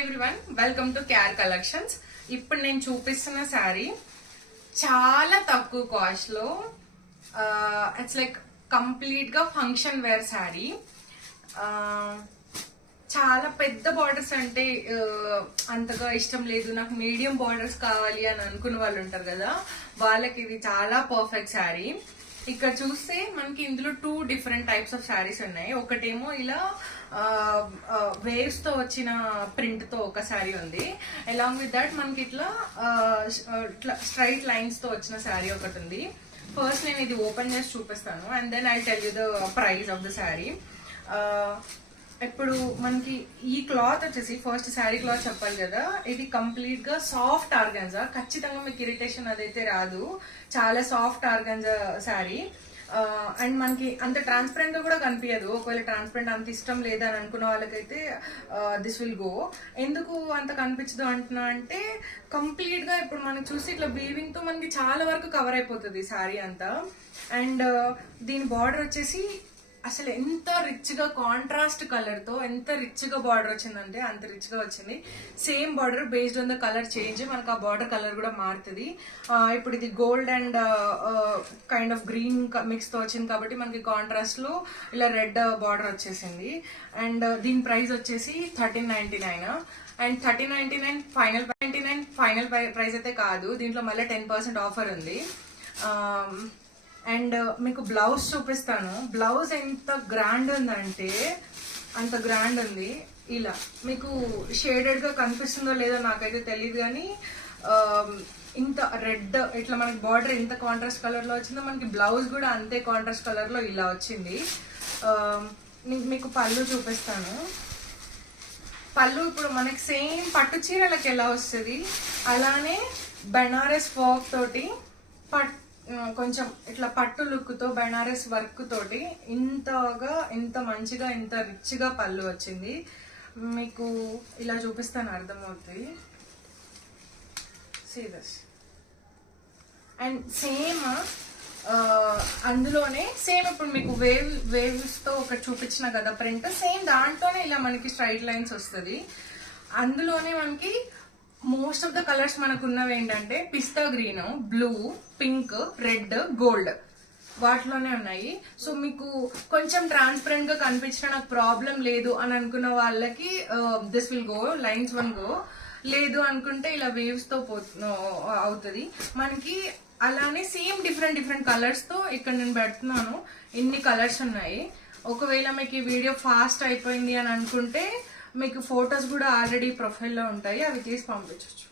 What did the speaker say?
Everyone, welcome to KR collections. ఇప్పుడు నేను చూపిస్తున్న శారీ చాలా తక్కువ కాస్ట్ లో ఇట్స్ లైక్ కంప్లీట్ గా ఫంక్షన్ వేర్ శారీ. చాలా పెద్ద బార్డర్స్ అంటే అంతగా ఇష్టం లేదు, నాకు మీడియం బార్డర్స్ కావాలి అని అనుకున్న వాళ్ళు ఉంటారు కదా, వాళ్ళకి ఇది చాలా పర్ఫెక్ట్ శారీ. ఇక్కడ చూస్తే మనకి ఇందులో 2 డిఫరెంట్ టైప్స్ ఆఫ్ శారీస్ ఉన్నాయి. ఒకటేమో ఇలా వేవ్స్ తో వచ్చిన ప్రింట్ తో ఒక శారీ ఉంది. అలాంగ్ విత్ దట్ మనకి ఇట్లా స్ట్రైట్ లైన్స్ తో వచ్చిన శారీ ఒకటి ఉంది. ఫస్ట్ నేను ఇది ఓపెన్ చేసి చూపిస్తాను and then I tell you the price of the sari. ఇప్పుడు మనకి ఈ క్లాత్ వచ్చేసి ఫస్ట్ శారీ క్లాత్ చెప్పాలి కదా, ఇది కంప్లీట్ గా సాఫ్ట్ ఆర్గాన్జా. ఖచ్చితంగా మీకు ఇరిటేషన్ అదైతే రాదు, చాలా సాఫ్ట్ ఆర్గాన్జా శారీ. అండ్ మనకి అంత ట్రాన్స్పరెంట్ గా కూడా కనిపించదు. ఒకవేళ ట్రాన్స్పరెంట్ అంత ఇష్టం లేదని అనుకున్న వాళ్ళకైతే దిస్ విల్ గో. ఎందుకు అంత కనిపించదు అంటున్నా అంటే, కంప్లీట్ గా ఇప్పుడు మనకి చూసి ఇట్లా వీవింగ్ తో మనకి చాలా వరకు కవర్ అయిపోతుంది శారీ అంతా. అండ్ దీని బార్డర్ వచ్చేసి అసలు ఎంత రిచ్ గా కాంట్రాస్ట్ కలర్ తో ఎంత రిచ్ గా బార్డర్ వచ్చిందంటే అంత రిచ్ గా వచ్చింది. Same border based on the colour change, మనకు ఆ బార్డర్ కలర్ కూడా మారుతుంది. ఇప్పుడు ఇది gold and kind of green mix తో వచ్చింది కాబట్టి మనకి కాంట్రాస్ట్ లో ఇలా రెడ్ బార్డర్ వచ్చేసింది. అండ్ దీని ప్రైస్ వచ్చేసి 1399. అండ్ 1399 ఫైనల్ ప్రైస్ అయితే కాదు, దీంట్లో మళ్ళీ 10% ఆఫర్ ఉంది. అండ్ మీకు బ్లౌజ్ చూపిస్తాను. బ్లౌజ్ ఎంత గ్రాండ్ ఉందంటే అంత గ్రాండ్ ఉంది. ఇలా మీకు షేడెడ్ గా కనిపిస్తుందో లేదో నాకైతే తెలియదు, కానీ ఇంత రెడ్ ఇట్లా మనకి బార్డర్ ఎంత కాంట్రాస్ట్ కలర్ లో వచ్చిందో మనకి బ్లౌజ్ కూడా అంతే కాంట్రాస్ట్ కలర్ లో ఇలా వచ్చింది. మీకు పళ్ళు చూపిస్తాను. పళ్ళు ఇప్పుడు మనకి సేమ్ పట్టు చీరలకు ఎలా వస్తుంది అలానే బెనారస్ వర్క్ తోటి కొంచెం ఇట్లా పట్టు లుక్ తో బెనారస్ వర్క్ తోటి ఇంత మంచిగా ఇంత రిచ్ గా పళ్ళు వచ్చింది. మీకు ఇలా చూపిస్తాను అర్థమవుతుంది. See this. అండ్ సేమ్ అందులోనే సేమ్ ఇప్పుడు మీకు వేవ్స్ తో ఒకటి చూపించిన కదా ప్రింట్, సేమ్ దాంట్లోనే ఇలా మనకి స్ట్రైట్ లైన్స్ వస్తుంది. అందులోనే మనకి మోస్ట్ ఆఫ్ ద కలర్స్ మనకు ఉన్నవి ఏంటంటే pista green, blue, pink, red, gold, వాటిలోనే ఉన్నాయి. సో మీకు కొంచెం ట్రాన్స్పరెంట్ గా కనిపించిన నాకు ప్రాబ్లం లేదు అని అనుకున్న వాళ్ళకి this will go, lines one go. లేదు అనుకుంటే ఇలా వేవ్స్ తో అవుతుంది మనకి. అలానే సేమ్ డిఫరెంట్ కలర్స్ తో ఇక్కడ నేను పెడుతున్నాను. ఇన్ని కలర్స్ ఉన్నాయి. ఒకవేళ మీకు ఈ వీడియో ఫాస్ట్ అయిపోయింది అని అనుకుంటే మీకు ఫొటోస్ కూడా ఆల్రెడీ ప్రొఫైల్లో ఉంటాయి, అవి తీసి పంపించవచ్చు.